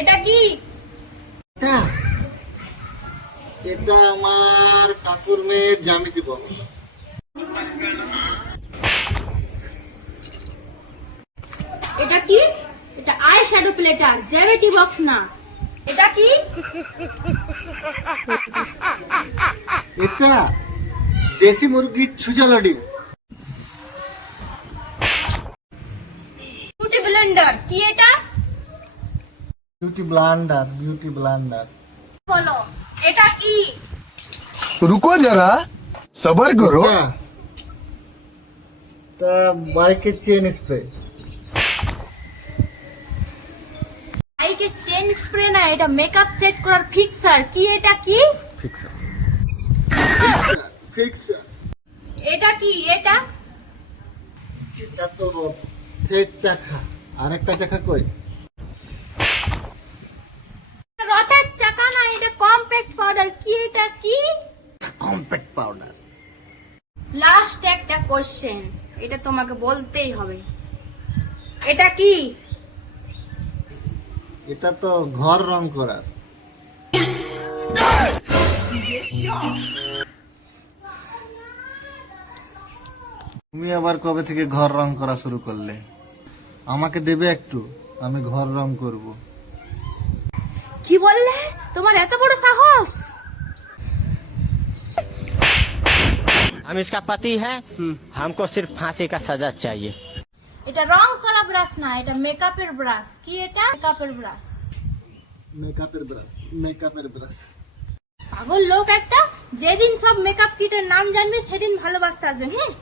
এটা কি? এটা এটা আমার কাকুর মেয়ের জ্যামিতি বক্স। এটা কি? এটা আই শ্যাডো প্লেটার, জ্যামিতি বক্স না। এটা কি? এটা দেশি মুরগির ছুঁচালো ডিম। Beauty Blender. কি এটা? Beauty blunder, beauty blunder. বলো এটা কি? रुको जरा सबर करो। এটা বাইকের চেন স্প্রে। বাইকে চেন স্প্রে না, এটা মেকআপ সেট করার ফিক্সার। কি এটা কি? ফিক্সার। ফিক্সার। এটা কি? এটা এটা তো রথের চাকা। আরেকটা চাকা কই? রথের চাকা না, এটা কম্প্যাক্ট পাউডার। কি এটা কি? Compact powder. লাস্ট একটা কোশ্চেন, এটা তোমাকে বলতেই হবে। এটা কি? এটা তো ঘর রং করার। তুমি আবার কবে থেকে ঘর রং করা শুরু করলে? আমাকে দেবে একটু, আমি ঘর রং করব। কি বললে? তোমার এত বড় সাহস? हम इसका पति है, हमको सिर्फ फांसी का सजा चाहिए। এটা রং করা ব্রাশ না, এটা মেকআপের ব্রাশ। কি এটা? মেকআপের ব্রাশ। মেকআপের ব্রাশ, মেকআপের ব্রাশ। পাগল লোক একটা, যেদিন সব মেকআপ কিটের নাম জানবে সেদিন ভালোবাসতে আসবে। হ্যাঁ।